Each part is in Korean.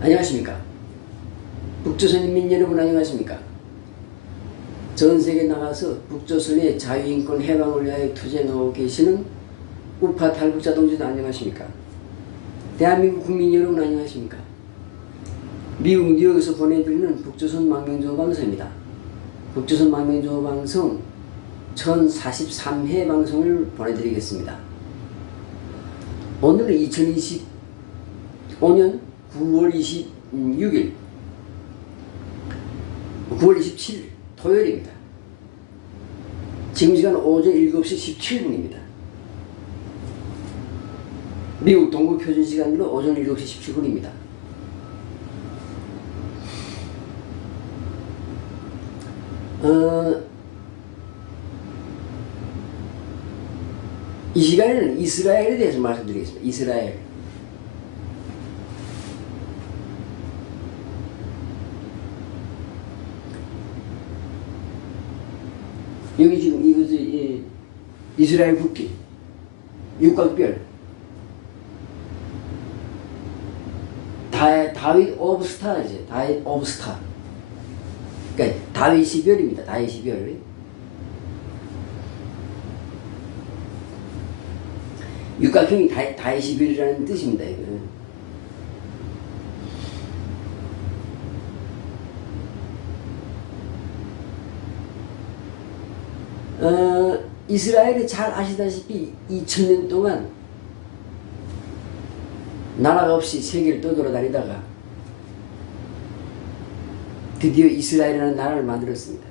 안녕하십니까. 북조선인민 여러분 안녕하십니까. 전세계 나가서 북조선의 자유인권 해방을 위하여 투쟁하고 계시는 우파 탈북자 동지들 안녕하십니까. 대한민국 국민 여러분 안녕하십니까. 미국 뉴욕에서 보내드리는 북조선 망명정보 방송입니다. 북조선 망명정보 방송 1043회 방송을 보내드리겠습니다. 오늘은 2025년 9월 26일 9월 27일 토요일입니다. 지금 시간 오전 7시 17분입니다. 미국 동부 표준 시간으로 오전 7시 17분입니다. 이 시간에는 이스라엘에 대해서 말씀드리겠습니다. 이스라엘. 여기 지금 이거지, 이스라엘 국기, 육각별, 다윗 오브 스타지, 다윗 오브 스타. 그러니까 다윗이 별입니다. 다윗이 별. 육각형이 다윗이 별이라는 뜻입니다. 이거는. 이스라엘이 잘 아시다시피 2000년 동안 나라가 없이 세계를 떠돌아다니다가 드디어 이스라엘이라는 나라를 만들었습니다.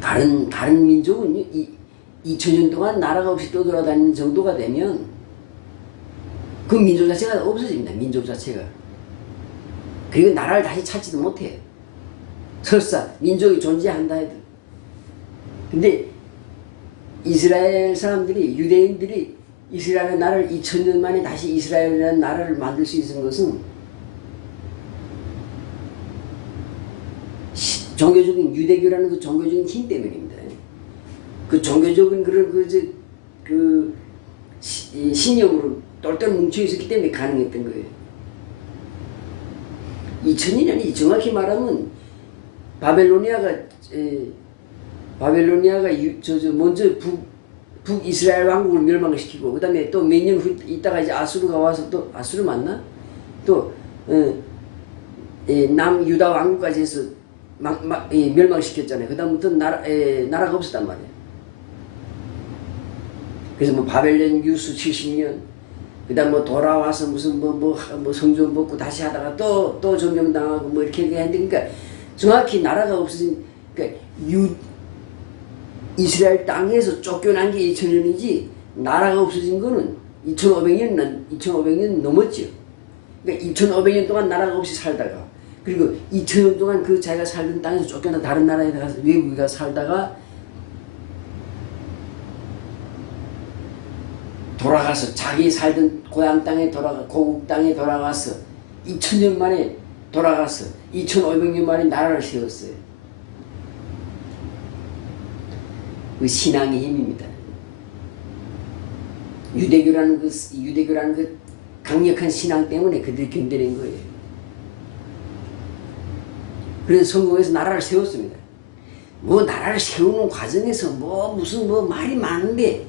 다른 민족은요, 2000년 동안 나라가 없이 떠돌아다니는 정도가 되면 그 민족 자체가 없어집니다. 민족 자체가. 그리고 나라를 다시 찾지도 못해요. 설사 민족이 존재한다 해도. 근데 이스라엘 사람들이, 유대인들이 이스라엘 나라를 2000년 만에 다시 이스라엘이라는 나라를 만들 수 있는 것은 종교적인, 유대교라는 그 종교적인 힘 때문입니다. 그 종교적인 그런 신념으로 똘똘 뭉쳐 있었기 때문에 가능했던 거예요. 2000년이 아니, 정확히 말하면 바벨로니아가 먼저 북이스라엘 왕국을 멸망시키고, 그 다음에 또 몇 년 후 있다가 이제 아수르가 와서, 또 아수르 맞나? 또 남유다 왕국까지 해서 멸망시켰잖아요. 그 다음부터 나라가 없었단 말이에요. 그래서 뭐 바벨론 유수 70년, 그 다음 뭐 돌아와서 무슨 뭐 성전 먹고 다시 하다가 또 점령당하고 뭐 이렇게 했는데, 그러니까 정확히 나라가 없어진, 그러니까 이스라엘 땅에서 쫓겨난 게 2000년이지 나라가 없어진 거는 2500년 넘었죠. 그러니까 2500년 동안 나라가 없이 살다가, 그리고 2000년 동안 그 자기가 살던 땅에서 쫓겨난 다른 나라에 가서 외국에 가서 살다가 돌아가서 자기 살던 고향 땅에 고국 땅에 돌아가서 2000년 만에 돌아가서 2500년 만에 나라를 세웠어요. 그 신앙의 힘입니다. 유대교라는 그 강력한 신앙 때문에 그들이 견뎌낸 거예요. 그래서 성공해서 나라를 세웠습니다. 뭐 나라를 세우는 과정에서 무슨 말이 많은데,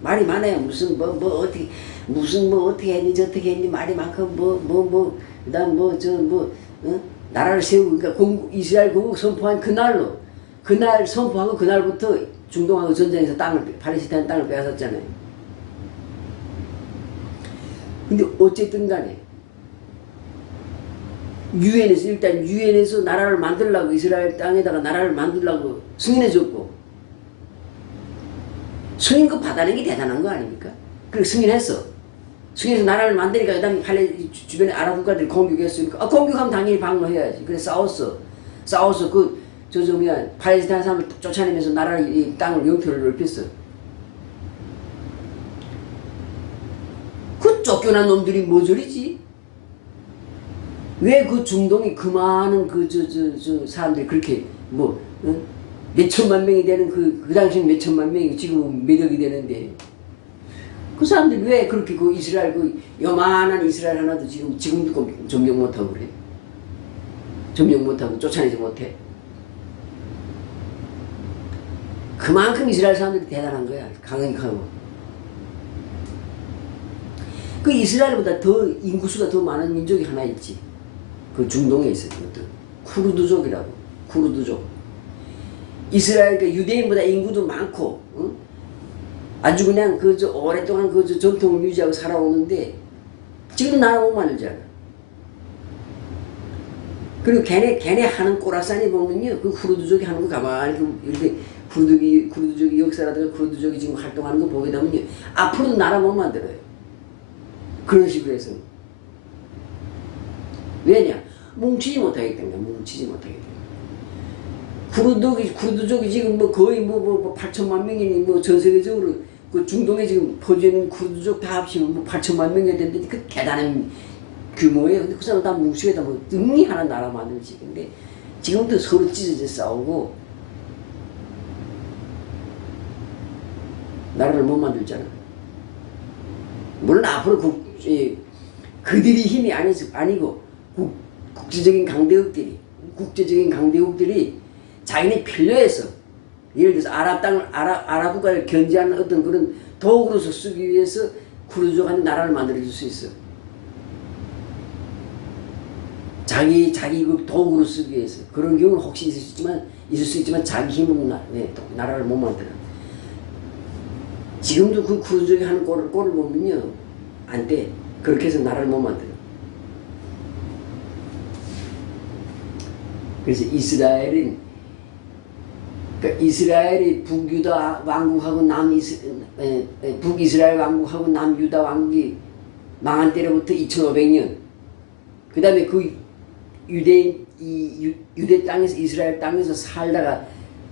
말이 많아요. 무슨 어떻게 했니 저떻게 했니 말이 많고 그다음 나라를 세우고, 그러니까 이스라엘 공국 선포한 그날 선포하고 그날부터 중동하고 전쟁에서 팔레스타인 땅을 빼앗았잖아요. 근데 어쨌든 간에 유엔에서 나라를 만들려고, 이스라엘 땅에다가 나라를 만들려고 승인해줬고, 승인급 받아낸 게 대단한 거 아닙니까? 그리고 승인해서 나라를 만드니까, 그 다음에 주변에 아랍 국가들이 공격했으니까, 공격하면 당연히 방어해야지. 그래서 싸워서 팔레스타인 사람을 쫓아내면서 이 땅을 영토를 넓혔어. 그 쫓겨난 놈들이 뭐 저리지? 왜 그 중동이 그 많은 사람들이 그렇게 몇 천만 명이 되는 그 당시 몇 천만 명이 지금 몇 억이 되는데 그 사람들이 왜 그렇게 그 이스라엘 그 요만한 이스라엘 하나도 지금도 점령 못하고 그래? 점령 못하고 쫓아내지 못해. 그만큼 이스라엘 사람들이 대단한 거야. 강력하고. 그 이스라엘보다 더 인구수가 더 많은 민족이 하나 있지. 그 중동에 있어요. 그것도 쿠르드족이라고. 쿠르드족. 이스라엘 그 유대인보다 인구도 많고, 응? 아주 그냥 오랫동안 전통을 유지하고 살아오는데 지금 나라 못 만들잖아. 그리고 걔네 하는 꼬라싸니 보면요, 그 쿠르드족이 하는 거 가만히 이렇게 쿠르드족이 역사라든가 쿠르드족이 지금 활동하는 거 보게 되면요, 앞으로도 나라 못 만들어요. 그런 식으로 해서. 왜냐? 뭉치지 못하기 때문에, 뭉치지 못하기 때문에. 쿠르드족이 지금 거의 8천만 명이니 전 세계적으로 그 중동에 지금 퍼져 있는 쿠르드족 다 합치면 8천만 명이 됐는데 그 대단한 규모예요. 근데 그 사람 다 뭉치게 다 능히 하나 나라 만들지. 근데 지금도 서로 찢어져 싸우고 나라를 못 만들잖아. 물론 앞으로 그들이 힘이 아니고 국제적인 강대국들이 자기네 필요해서, 예를 들어서 아랍 국가를 견제하는 어떤 그런 도구로서 쓰기 위해서 쿠르드족한테 나라를 만들어줄 수 있어. 자기 그 도구로 쓰기 위해서. 그런 경우는 혹시 있을 수 있지만 자기 힘으로 나라를 못 만들어. 지금도 그 쿠르드족이 하는 꼴을 보면요, 안 돼. 그렇게 해서 나라를 못 만들어. 그래서 이스라엘이 북유다 왕국하고 북이스라엘 왕국하고 남유다 왕국이 망한 때로부터 2500년. 그 다음에 그 유대 땅에서, 이스라엘 땅에서 살다가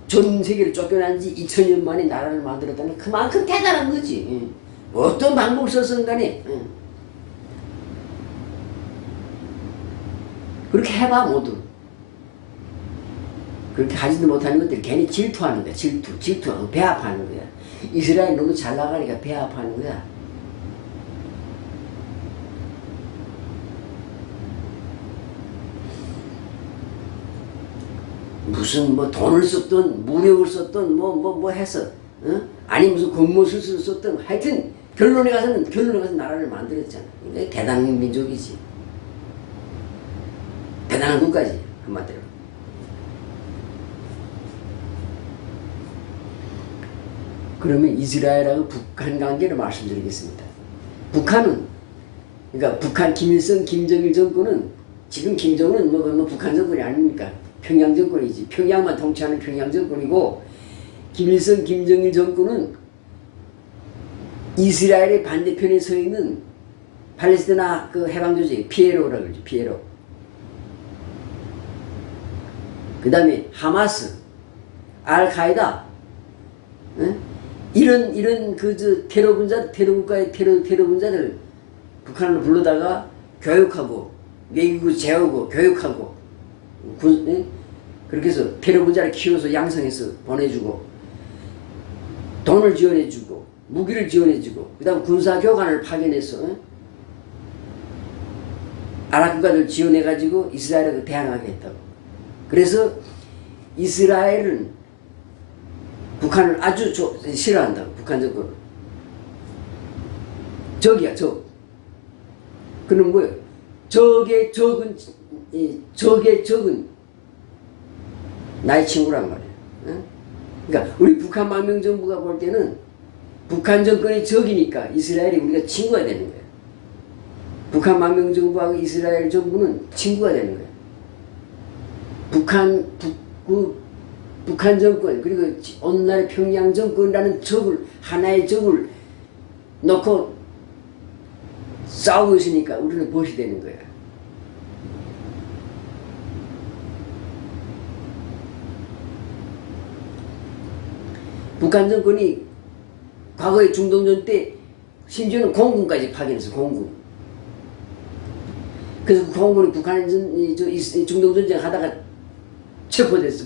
전 세계를 쫓겨난 지 2000년 만에 나라를 만들었다는 그만큼 대단한 거지. 어떤 방법을 썼든 간에. 그렇게 해봐, 모두. 그렇게 하지도 못하는 것들이 괜히 질투하는 거야. 질투하고 배합하는 거야. 이스라엘 너무 잘 나가니까 배합하는 거야. 무슨 돈을 썼든 무력을 썼든 해서, 아니 무슨 권모술수를 썼든 하여튼 결론에 가서 나라를 만들었잖아. 대단한 민족이지. 대단한 국가지, 한마디로. 그러면 이스라엘하고 북한 관계를 말씀드리겠습니다. 북한은, 그러니까 북한 김일성, 김정일 정권은, 지금 김정은은 북한 정권이 아닙니까? 평양 정권이지. 평양만 통치하는 평양 정권이고, 김일성, 김정일 정권은 이스라엘의 반대편에 서 있는 팔레스티나 그 해방조직, 피에로라고 그러죠. 피에로. 그 다음에 하마스, 알카에다, 이런 테러 국가의 테러 분자들 북한을 불러다가 교육하고, 외국으로 재우고, 교육하고, 그렇게 해서 테러 분자를 키워서 양성해서 보내주고, 돈을 지원해주고, 무기를 지원해주고, 그 다음 군사교관을 파견해서, 아랍 국가들 지원해가지고 이스라엘하고 대항하게 했다고. 그래서 이스라엘은 북한을 아주 싫어한다고. 북한 정권을. 적이야, 적. 그는 뭐예요? 적의 적은 나의 친구란 말이에요. 그러니까 우리 북한 망명정부가 볼 때는 북한 정권이 적이니까 이스라엘이 우리가 친구가 되는 거예요. 북한 망명정부하고 이스라엘 정부는 친구가 되는 거예요. 북한 정권, 그리고 오늘날의 평양 정권이라는 하나의 적을 놓고 싸우고 있으니까 우리는 벗이 되는 거야. 북한 정권이 과거에 중동전 때 심지어는 공군까지 파견했어, 공군. 그래서 그 공군이 중동전쟁 하다가 체포됐어.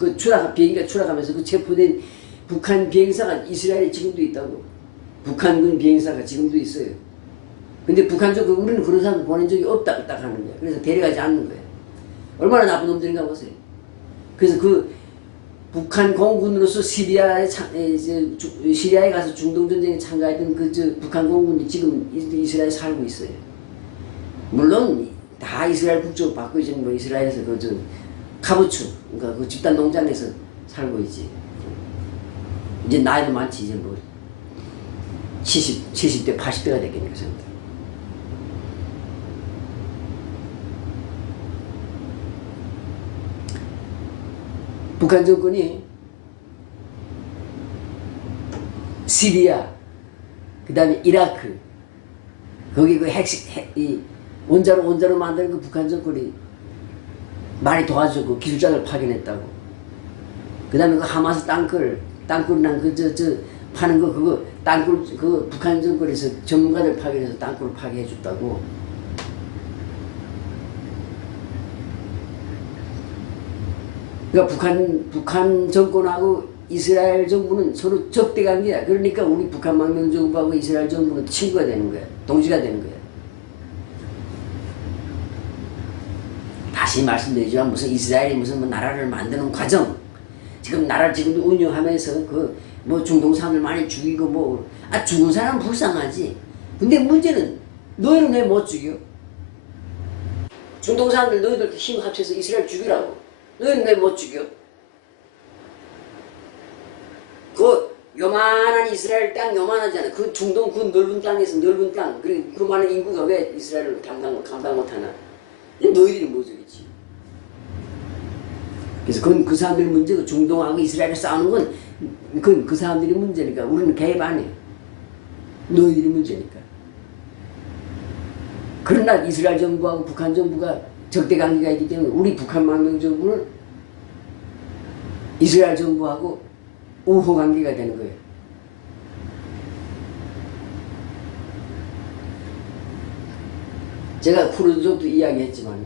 비행기가 추락하면서 그 체포된 북한 비행사가 이스라엘에 지금도 있다고. 북한군 비행사가 지금도 있어요. 근데 북한쪽 우리는 그런 사람 보낸 적이 없다 딱 하는 거야. 그래서 데려가지 않는 거야. 얼마나 나쁜 놈들인가 보세요. 그래서 그 북한 공군으로서 시리아에 가서 중동 전쟁에 참가했던 그 북한 공군이 지금 이스라엘에 살고 있어요. 물론 다 이스라엘 국적을 받고 있지만 뭐 이스라엘에서 카부츠 그러니까 그 집단 농장에서 살고 있지. 이제 나이도 많지. 이제 뭐 70대 80대가 됐겠네 그 사람들. 북한 정권이 시리아, 그 다음에 이라크, 거기 그 원자로 만드는 그 북한 정권이 많이 도와주고 기술자를 파견했다고. 그 다음에 그 하마스 땅굴이랑 파는 거, 그 북한 정권에서 전문가들 파견해서 땅굴을 파괴해 줬다고. 그러니까 북한 정권하고 이스라엘 정부는 서로 적대관계야. 그러니까 우리 북한 망명 정부하고 이스라엘 정부는 친구가 되는 거야. 동지가 되는 거야. 다시 말씀드리지만 무슨 이스라엘이 무슨 뭐 나라를 만드는 과정, 지금 나라를 지금도 운영하면서 뭐 중동 사람들 많이 죽이고 죽은 사람은 불쌍하지. 근데 문제는 너희는 왜 못 죽여? 중동 사람들 너희들 힘 합쳐서 이스라엘 죽이라고. 너희는 왜 못 죽여? 그 요만한 이스라엘 땅 요만하잖아. 그 중동 그 넓은 땅에서 넓은 땅, 그리고 그 많은 인구가 왜 이스라엘을 감당 못하나? 너희들이 못 죽이지. 그래서 그건 그 사람들의 문제고, 중동하고 이스라엘을 싸우는 건 그건 그 사람들이 문제니까 우리는 개입 안 해. 너희들이 문제니까. 그러나 이스라엘 정부하고 북한 정부가 적대관계가 있기 때문에 우리 북한 망명 정부는 이스라엘 정부하고 우호관계가 되는 거예요. 제가 쿠르드족도 이야기했지만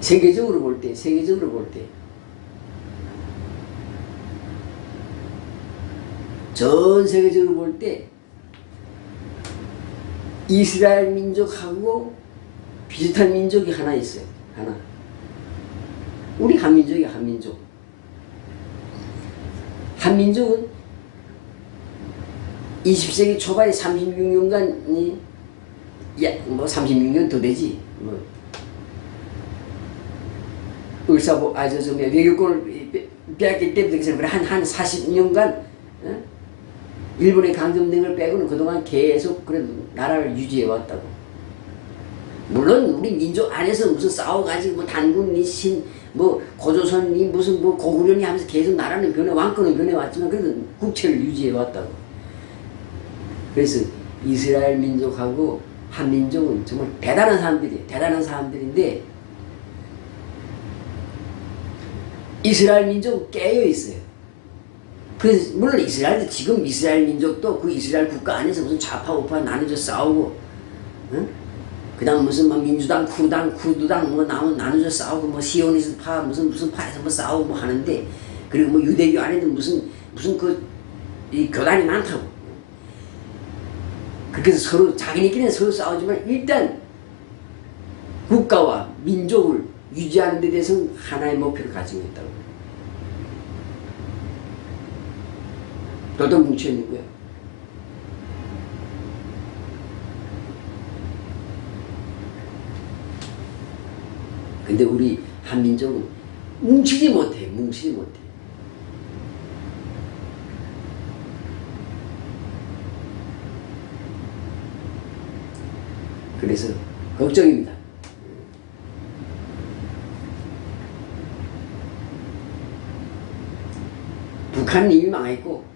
세계적으로 볼 때 전 세계적으로 볼 때 이스라엘 민족하고 비슷한 민족이 하나 있어요. 하나. 우리 한민족이야, 한민족. 한민족은 20세기 초반에 36년간, 36년 더 되지. 외교권을 빼앗길 때부터 한 40년간, 일본의 강점된 걸 빼고는 그동안 계속 그래도 나라를 유지해 왔다고. 물론 우리 민족 안에서 무슨 싸워가지고 단군이 고조선이 무슨 고구려니 하면서 계속 나라는 왕권은 변해왔지만 그래도 국채를 유지해 왔다고. 그래서 이스라엘 민족하고 한민족은 정말 대단한 사람들인데 이스라엘 민족은 깨어 있어요. 그래서 물론 지금 이스라엘 민족도 그 이스라엘 국가 안에서 무슨 좌파 우파 나눠져 싸우고, 그 다음 무슨 민주당, 쿠르드당 나눠져 싸우고, 시오니스트 무슨 파에서 싸우고 하는데, 그리고 유대교 안에도 무슨 이 교단이 많다고. 그래서 서로 자기네끼리는 서로 싸우지만 일단 국가와 민족을 유지하는 데 대해서는 하나의 목표를 가지고 있다고. 너도 뭉쳐있는 거야. 근데 우리 한민족은 뭉치지 못해. 그래서 걱정입니다. 북한은 이미 망했고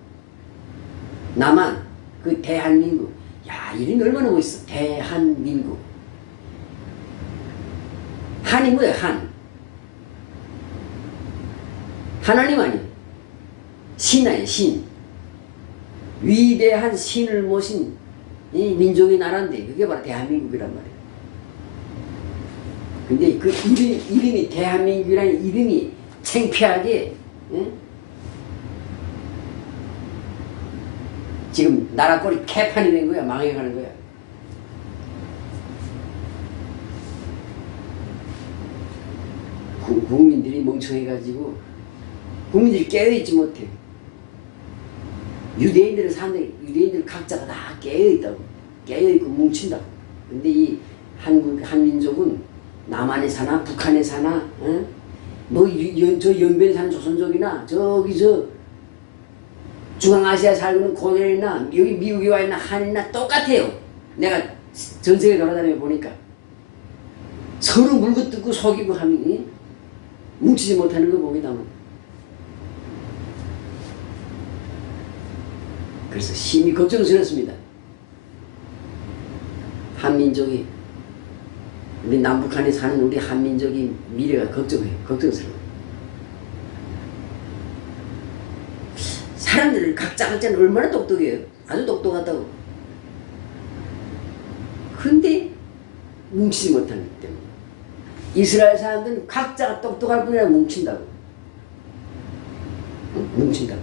남한 그 대한민국, 이름이 얼마나 멋있어. 대한민국. 한이 뭐야? 하나님 아니에요. 신 아니에요. 신. 위대한 신을 모신 이 민족의 나라인데 그게 바로 대한민국이란 말이에요. 근데 그 이름이 대한민국이라는 이름이 창피하게 지금 나라 꼴이 개판이 된 거야. 망해가는 거야. 국민들이 멍청해가지고 국민들이 깨어있지 못해. 유대인들은 사는데 유대인들 각자가 다 깨어있다고. 깨어있고 뭉친다고. 근데 이 한민족은 남한에 사나 북한에 사나 저 연변에 사는 조선족이나 저기 저 중앙아시아 살고 있는 고려인이나 여기 미국에 와 있는 한이나 똑같아요. 내가 전 세계 돌아다녀 보니까 서로 물고 뜯고 속이고 하니 뭉치지 못하는 거 봅니다만. 그래서 심히 걱정스럽습니다. 한민족이 우리 남북한에 사는 우리 한민족이 미래가 걱정스러워요. 사람들 각자는 얼마나 똑똑해요. 아주 똑똑하다고. 근데 뭉치지 못하기 때문에. 이스라엘 사람들은 각자가 똑똑할 뿐이라 뭉친다고. 뭉친다고.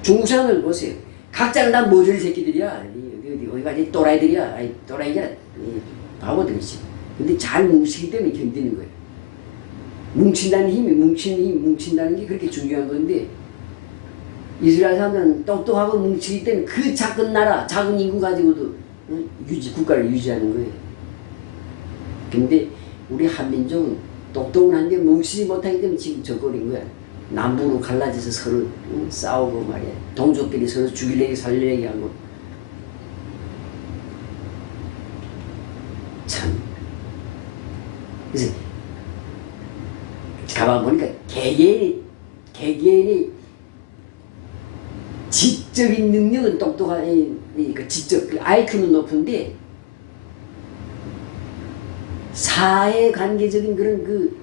중국 사람들 보세요. 각자는 다 모조리 새끼들이야. 어디가 또라이들이야. 아니, 또라이가 바보들이지. 근데 잘 뭉치기 때문에 견디는 거예요. 뭉친다는 힘이, 뭉친다는 게 그렇게 중요한 건데, 이스라엘 사람들은 똑똑하고 뭉치기 때문에 그 작은 나라, 작은 인구 가지고도 국가를 유지하는 거예요. 근데 우리 한민족은 똑똑은 한데 뭉치지 못하기 때문에 지금 저거린 거야. 남북으로 갈라져서 서로 싸우고 말이야. 동족끼리 서로 죽이려기 살려기 하고. 참. 그래서 가만보니까 개개인이 지적인 능력은 똑똑한, 지적, IQ는 높은데, 사회관계적인 그런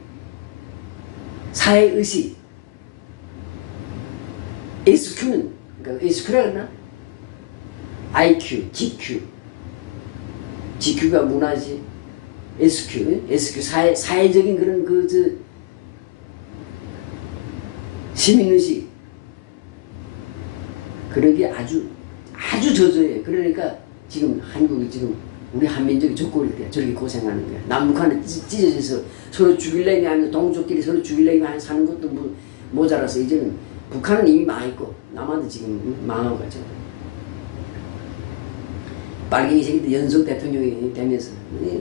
사회의식, SQ는, 그러니까 SQ라 그러나? IQ, GQ가 문화지, SQ, 사회적인 그런 시민의식, 그런 게 아주 저조해요. 그러니까 지금 한국이 지금 우리 한민족이 족골일 때 저렇게 고생하는 거야. 남북한에 찢어져서 서로 죽이려고 하면서 동족끼리 서로 죽이려고 하면서 사는 것도 모자라서 이제는 북한은 이미 망했고 남한도 지금 망하고 가죠. 빨갱이 새끼들 연속 대통령이 되면서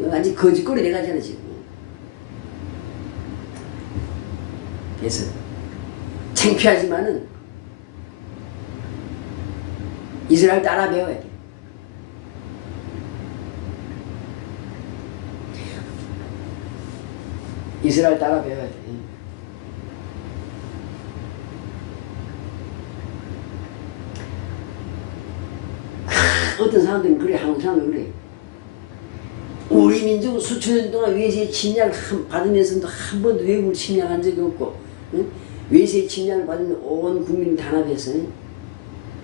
완전 거짓거리 돼가잖아 지금. 그래서 창피하지만은 이스라엘 따라 배워야 돼. 이스라엘 따라 배워야 돼. 어떤 사람들은 그래, 한국 사람들은 그래. 우리 민족은 수천 년 동안 외세의 침략을 받으면서도 한 번도 외국을 침략한 적이 없고, 응? 외세의 침략을 받으면 온 국민이 단합해서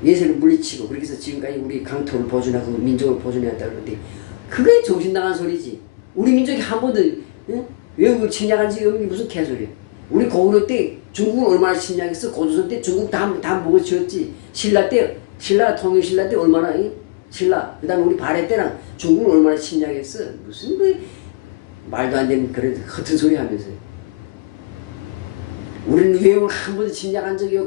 외세를 물리치고 그렇게 해서 지금까지 우리 강토를 보존하고 민족을 보존해왔다 그러는데 그게 정신나간 소리지. 우리 민족이 한 번도 외국을 침략한 적이 없는 게 무슨 개소리야. 우리 고구려 때 중국을 얼마나 침략했어. 고조선 때 중국 다 먹어치웠지. 신라 통일신라 때 얼마나 신라 그 다음에 우리 발해 때랑 중국을 얼마나 침략했어. 무슨 말도 안 되는 그런 허튼 소리 하면서. 우리는 외국을 한 번도 침략한 적이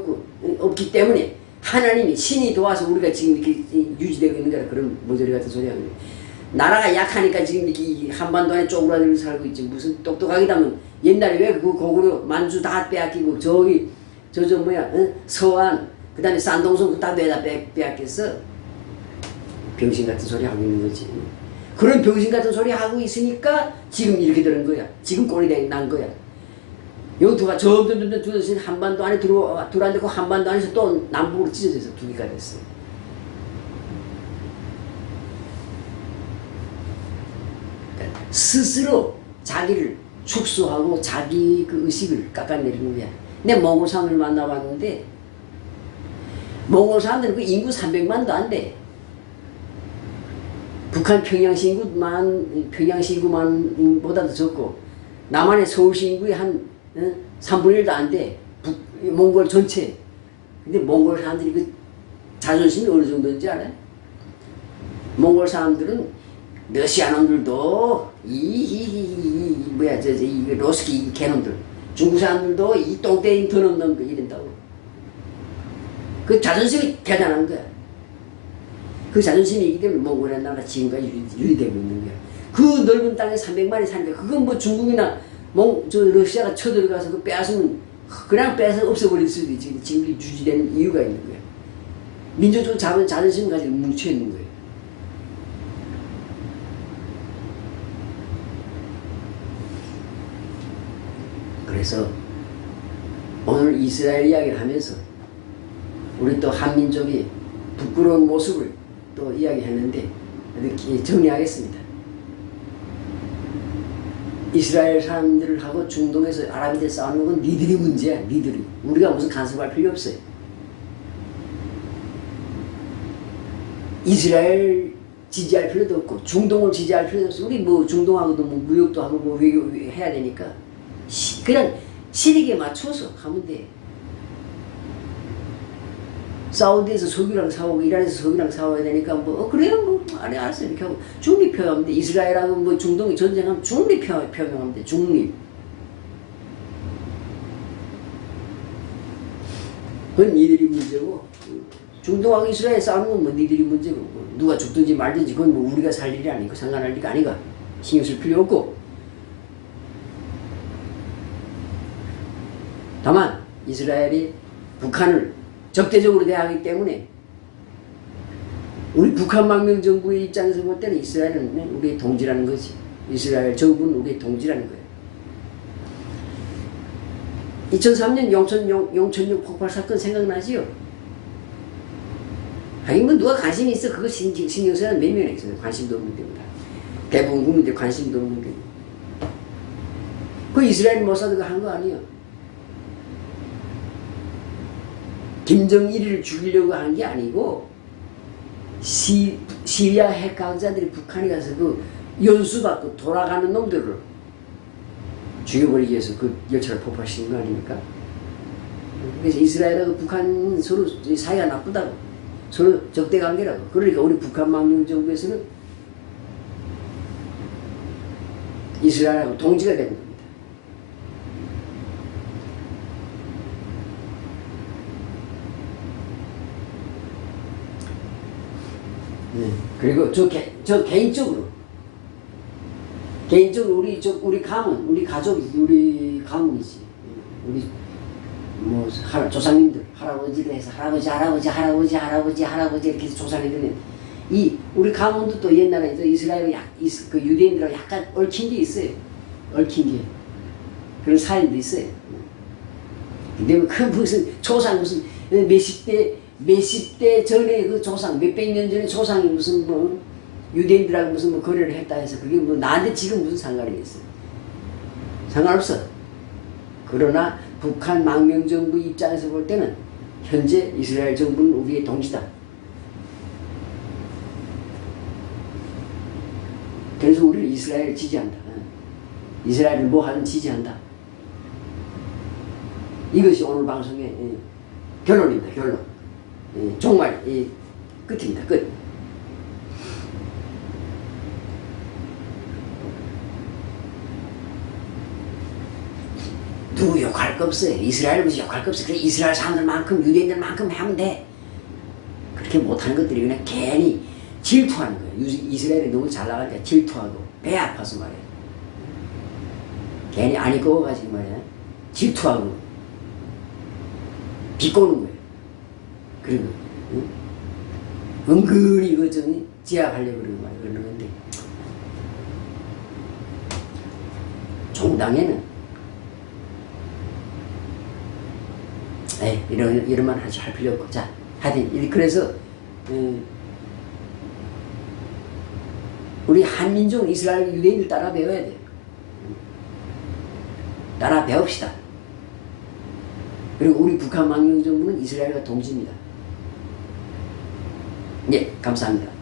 없기 때문에 하나님이 신이 도와서 우리가 지금 이렇게 유지되고 있는 거라. 그런 모조리 같은 소리 하는 거예요. 나라가 약하니까 지금 이렇게 한반도 안에 쪼그라들고 살고 있지. 무슨 똑똑하기다면 옛날에 왜 그 고구려 만주 다 빼앗기고 저기 서안 그 다음에 산동성 다 빼앗겼어. 병신 같은 소리 하고 있는 거지. 그런 병신 같은 소리 하고 있으니까 지금 이렇게 되는 거야. 지금 꼴이 난 거야. 영토가 점점 한반도 안에 들어왔는데 한반도 안에서 또 남북으로 찢어져서 두 개가 됐어. 그러니까 스스로 자기를 축소하고 자기 그 의식을 깎아내리는 거야. 내 몽골 사람을 만나봤는데 몽골 사람들은 그 인구 300만도 안 돼. 북한 평양시 인구만보다도 적고 남한의 서울시 인구의 한 3분의 1도 안 돼. 몽골 전체. 근데 몽골 사람들이 자존심이 어느 정도인지 알아요? 몽골 사람들은 러시아놈들도 뭐야 이 로스키 이 개놈들 중국 사람들도 이 똥대인 더놈놈 이런다고. 그 자존심이 대단한 거야. 그 자존심이 이기 때문에 몽골의 나라 지금까지 유지되고 있는 거야. 그 넓은 땅에 300만이 사는 거야. 그건 뭐 중국이나 러시아가 쳐들어가서 그 빼앗으면 그냥 빼서 없애버릴 수도 있지. 지금 유지되는 이유가 있는 거야. 민족적으로 자존심 가지고 뭉쳐 있는 거예요. 그래서 오늘 이스라엘 이야기를 하면서 우리 또 한민족이 부끄러운 모습을 또 이야기했는데 이렇게 정리하겠습니다. 이스라엘 사람들하고 중동에서 아랍인들 싸우는 건 니들이 문제야. 니들이. 우리가 무슨 간섭할 필요 없어요. 이스라엘 지지할 필요도 없고 중동을 지지할 필요도 없어. 우리 뭐 중동하고도 뭐 무역도 하고 뭐 외교 해야 되니까 그냥 실익에 맞춰서 하면 돼. 사우디에서 석유랑 사오고 이란에서 석유랑 사와야 되니까 뭐 그래요 뭐 아니 알았어 이렇게 하고 중립표명하면 돼. 이스라엘하고 뭐 중동이 전쟁하면 중립표명하면 돼. 중립. 그건 니들이 문제고 중동하고 이스라엘 싸우는 건 뭐 니들이 문제고 뭐 누가 죽든지 말든지 그건 뭐 우리가 살 일이 아니고 상관할 일이 아니가. 신경 쓸 필요 없고. 다만 이스라엘이 북한을 적대적으로 대하기 때문에 우리 북한 망명정부의 입장에서 볼 때는 이스라엘은 우리의 동지라는 거지. 이스라엘 정부는 우리의 동지라는 거예요. 2003년 용천역 폭발 사건 생각나지요? 하긴 뭐 누가 관심이 있어. 그거 신경 쓰는 몇 명이 있어요. 관심도 없는 데보다. 대부분 국민들 관심도 없는 데. 그 이스라엘 모사드가 한 거 아니에요. 김정일을 죽이려고 한 게 아니고 시리아 핵 강자들이 북한에 가서 그 연수받고 돌아가는 놈들을 죽여버리기 위해서 그 열차를 폭발시킨 거 아닙니까? 그래서 이스라엘하고 북한 서로 사이가 나쁘다고 서로 적대관계라고. 그러니까 우리 북한 망명정부에서는 이스라엘하고 동지가 되는 겁니다. 네. 그리고 저 개인적으로 우리 가문, 우리 가족이 우리 가문이지. 우리 뭐 조상님들 할아버지를 해서 할아버지 이렇게 해서 조상님들은 이 우리 가문도 또 옛날에 이스라엘 그 유대인들하고 약간 얽힌 게 있어요. 얽힌 게 그런 사연도 있어요. 근데 그 무슨 조상 무슨 몇십 대 전에 그 조상, 몇백 년 전에 조상이 무슨 뭐 유대인들하고 무슨 뭐 거래를 했다 해서 그게 뭐 나한테 지금 무슨 상관이 있어? 상관없어. 그러나 북한 망명정부 입장에서 볼 때는 현재 이스라엘 정부는 우리의 동지다. 그래서 우리는 이스라엘을 지지한다. 이스라엘을 뭐 하든 지지한다. 이것이 오늘 방송의 결론입니다. 결론. 정말 끝입니다. 끝. 누구 욕할 거 없어요. 이스라엘 무슨 욕할 거 없어요. 그래 이스라엘 사람들만큼 유대인들만큼 하면 돼. 그렇게 못하는 것들이 그냥 괜히 질투하는 거예요. 이스라엘이 너무 잘 나가니까 질투하고 배 아파서 말이야. 괜히 안 입고가지고 말이야. 질투하고 비꼬는 거예요. 그리고 은근히 이거 좀 제압하려고 그러고 말 그러는 건데 종당에는 이런 말 할 필요 없고 자 하여튼 그래서 우리 한민족은 이스라엘 유대인들 따라 배워야 돼요. 따라 배웁시다. 그리고 우리 북한 망명정부는 이스라엘과 동지입니다. 예, 감사합니다.